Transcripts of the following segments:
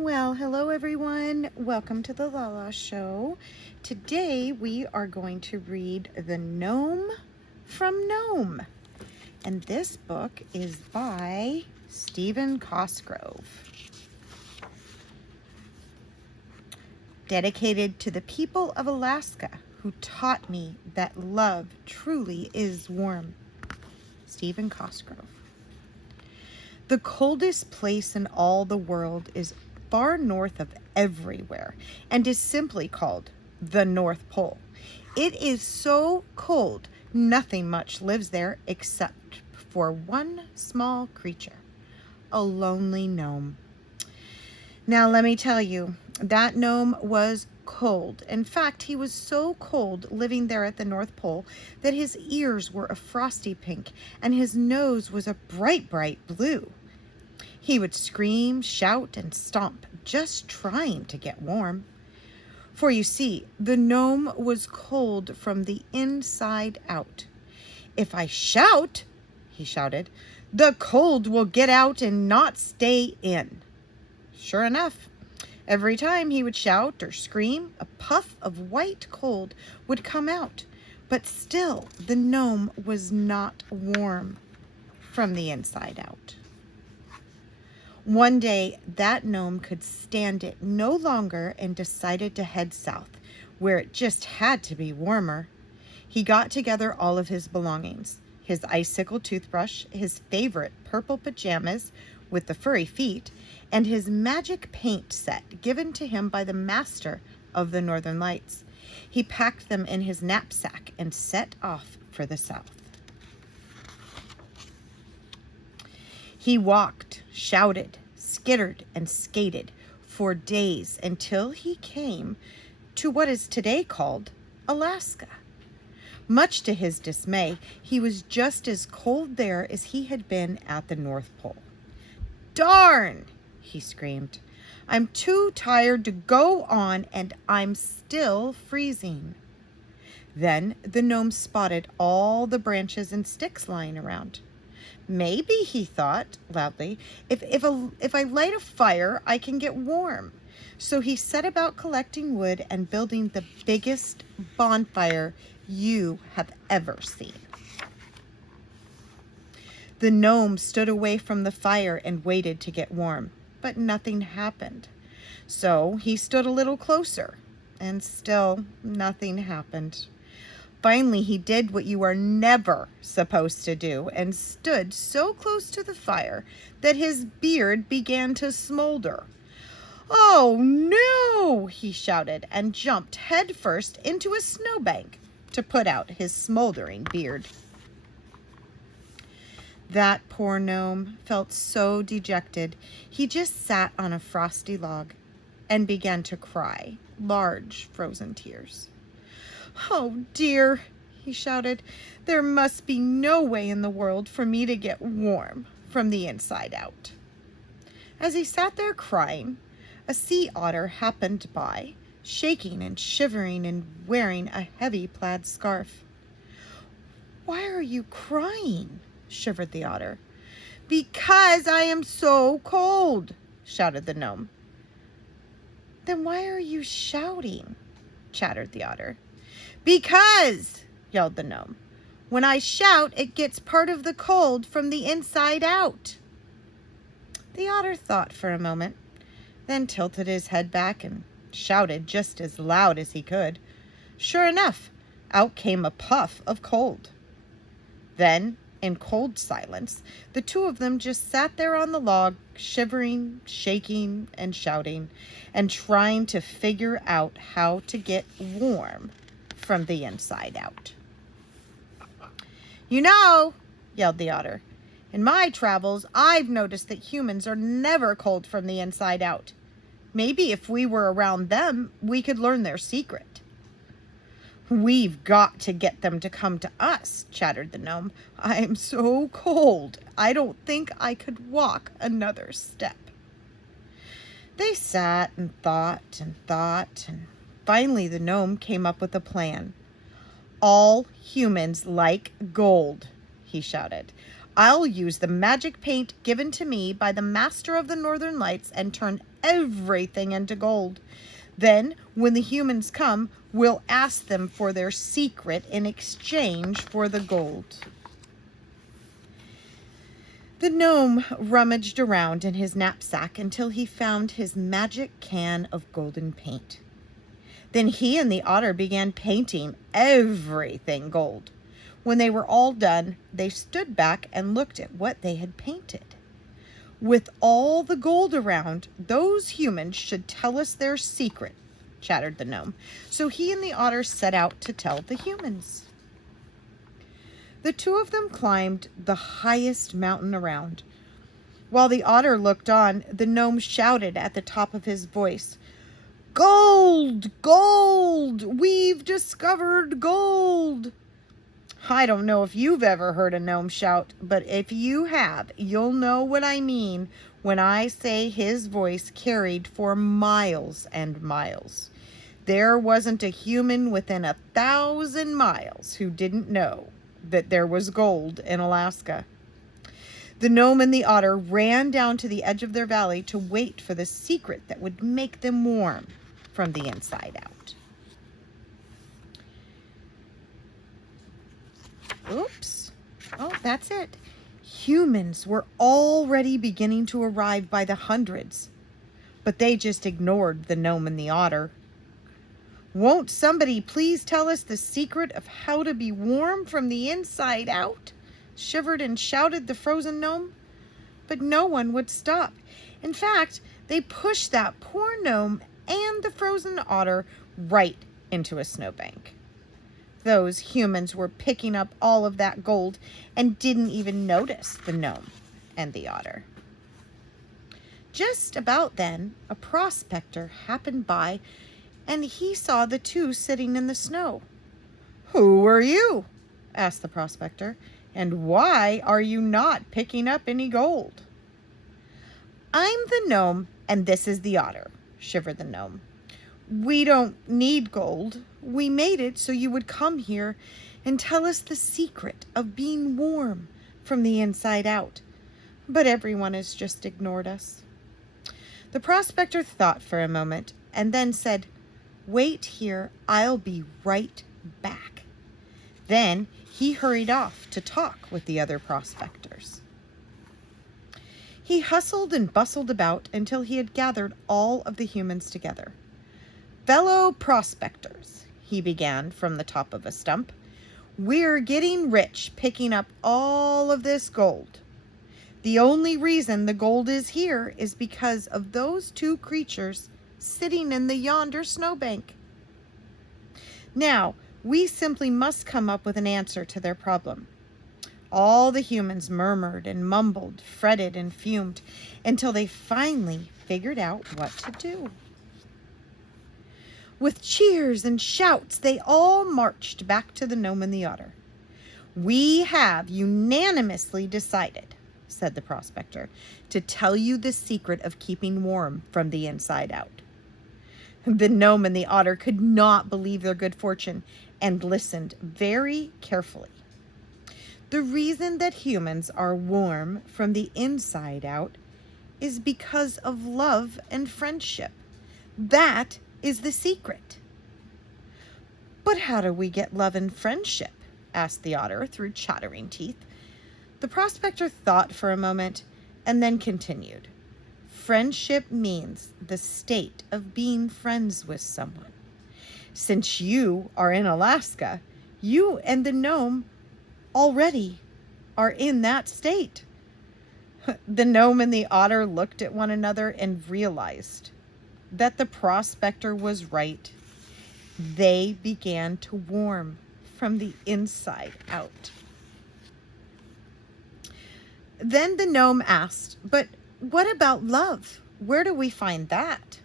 Well, hello everyone. Welcome to the Lala Show. Today we are going to read The Gnome from Nome. And this book is by Stephen Cosgrove. Dedicated to the people of Alaska who taught me that love truly is warm. Stephen Cosgrove. The coldest place in all the world is far north of everywhere and is simply called the North Pole. It is so cold, nothing much lives there except for one small creature, a lonely gnome. Now let me tell you, that gnome was cold. In fact, he was so cold living there at the North Pole that his ears were a frosty pink and his nose was a bright, bright blue. He would scream, shout, and stomp, just trying to get warm. For you see, the gnome was cold from the inside out. "If I shout," he shouted, "the cold will get out and not stay in." Sure enough, every time he would shout or scream, a puff of white cold would come out. But still, the gnome was not warm from the inside out. One day, that gnome could stand it no longer and decided to head south, where it just had to be warmer. He got together all of his belongings, his icicle toothbrush, his favorite purple pajamas with the furry feet, and his magic paint set given to him by the master of the Northern Lights. He packed them in his knapsack and set off for the south. He walked, shouted, skittered, and skated for days until he came to what is today called Alaska. Much to his dismay, he was just as cold there as he had been at the North Pole. "Darn!" he screamed. "I'm too tired to go on and I'm still freezing." Then the gnome spotted all the branches and sticks lying around. "Maybe," he thought loudly, if I light a fire, I can get warm." So he set about collecting wood and building the biggest bonfire you have ever seen. The gnome stood away from the fire and waited to get warm, but nothing happened. So he stood a little closer, and still nothing happened. Finally, he did what you are never supposed to do and stood so close to the fire that his beard began to smolder. "Oh no!" he shouted and jumped headfirst into a snowbank to put out his smoldering beard. That poor gnome felt so dejected, he just sat on a frosty log and began to cry large frozen tears. "Oh dear," he shouted, "there must be no way in the world for me to get warm from the inside out." As he sat there crying, a sea otter happened by, shaking and shivering and wearing a heavy plaid scarf. "Why are you crying?" shivered the otter. "Because I am so cold," shouted the gnome. "Then why are you shouting?" chattered the otter. "Because," yelled the gnome, "when I shout, it gets part of the cold from the inside out." The otter thought for a moment, then tilted his head back and shouted just as loud as he could. Sure enough, out came a puff of cold. Then, in cold silence, the two of them just sat there on the log, shivering, shaking, and shouting, and trying to figure out how to get warm from the inside out. "You know," yelled the otter, "in my travels, I've noticed that humans are never cold from the inside out. Maybe if we were around them, we could learn their secret." "We've got to get them to come to us," chattered the gnome. "I am so cold, I don't think I could walk another step." They sat and thought, and finally the gnome came up with a plan. "All humans like gold," he shouted. I'll use the magic paint given to me by the master of the Northern Lights and turn everything into gold. Then, when the humans come, we'll ask them for their secret in exchange for the gold." The gnome rummaged around in his knapsack until he found his magic can of golden paint. Then he and the otter began painting everything gold. When they were all done, they stood back and looked at what they had painted. "With all the gold around, those humans should tell us their secret," chattered the gnome. So he and the otter set out to tell the humans. The two of them climbed the highest mountain around. While the otter looked on, the gnome shouted at the top of his voice, "Gold! Gold! We've discovered gold!" I don't know if you've ever heard a gnome shout, but if you have, you'll know what I mean when I say his voice carried for miles and miles. There wasn't a human within 1,000 miles who didn't know that there was gold in Alaska. The gnome and the otter ran down to the edge of their valley to wait for the secret that would make them warm from the inside out. Oops. Oh, that's it. Humans were already beginning to arrive by the hundreds, but they just ignored the gnome and the otter. "Won't somebody please tell us the secret of how to be warm from the inside out?" shivered and shouted the frozen gnome. But no one would stop. In fact, they pushed that poor gnome and the frozen otter right into a snowbank. Those humans were picking up all of that gold and didn't even notice the gnome and the otter. Just about then, a prospector happened by and he saw the two sitting in the snow. "Who are you?" asked the prospector, "and why are you not picking up any gold?" "I'm the gnome, and this is the otter," shivered the gnome. "We don't need gold. We made it so you would come here and tell us the secret of being warm from the inside out. But everyone has just ignored us." The prospector thought for a moment and then said, "Wait here, I'll be right back." Then he hurried off to talk with the other prospectors. He hustled and bustled about until he had gathered all of the humans together. "Fellow prospectors," he began from the top of a stump, "we're getting rich picking up all of this gold. The only reason the gold is here is because of those two creatures sitting in the yonder snowbank. Now, we simply must come up with an answer to their problem." All the humans murmured and mumbled, fretted and fumed, until they finally figured out what to do. With cheers and shouts, they all marched back to the gnome and the otter. "We have unanimously decided," said the prospector, "to tell you the secret of keeping warm from the inside out." The gnome and the otter could not believe their good fortune and listened very carefully. "The reason that humans are warm from the inside out is because of love and friendship. That is the secret." "But how do we get love and friendship?" asked the otter through chattering teeth. The prospector thought for a moment and then continued. "Friendship means the state of being friends with someone. Since you are in Alaska, you and the gnome already are in that state." The gnome and the otter looked at one another and realized that the prospector was right. They began to warm from the inside out. Then the gnome asked, "But what about love? Where do we find that?"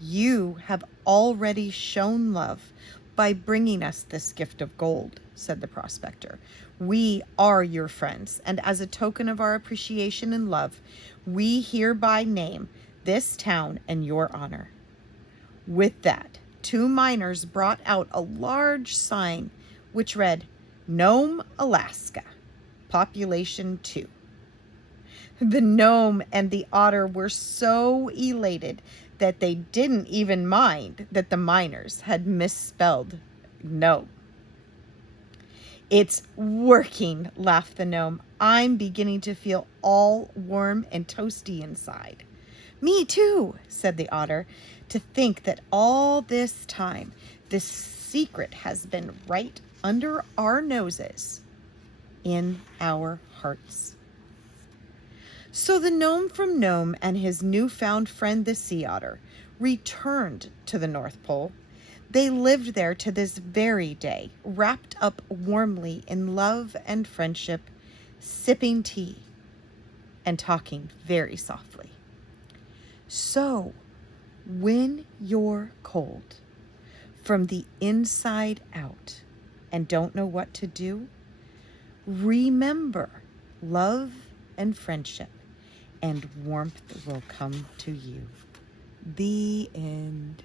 "You have already shown love by bringing us this gift of gold," said the prospector. "We are your friends, and as a token of our appreciation and love, we hereby name this town in your honor." With that, two miners brought out a large sign which read, "Nome, Alaska. population too. The gnome and the otter were so elated that they didn't even mind that the miners had misspelled gnome. It's working, laughed the gnome. I'm beginning to feel all warm and toasty inside. Me too, said the otter. To think that all this time, this secret has been right under our noses, in our hearts. So the gnome from Nome and his newfound friend the sea otter returned to the North Pole. They lived there to this very day, wrapped up warmly in love and friendship, sipping tea and talking very softly. So, when you're cold from the inside out and don't know what to do, remember love and friendship, and warmth will come to you. The end.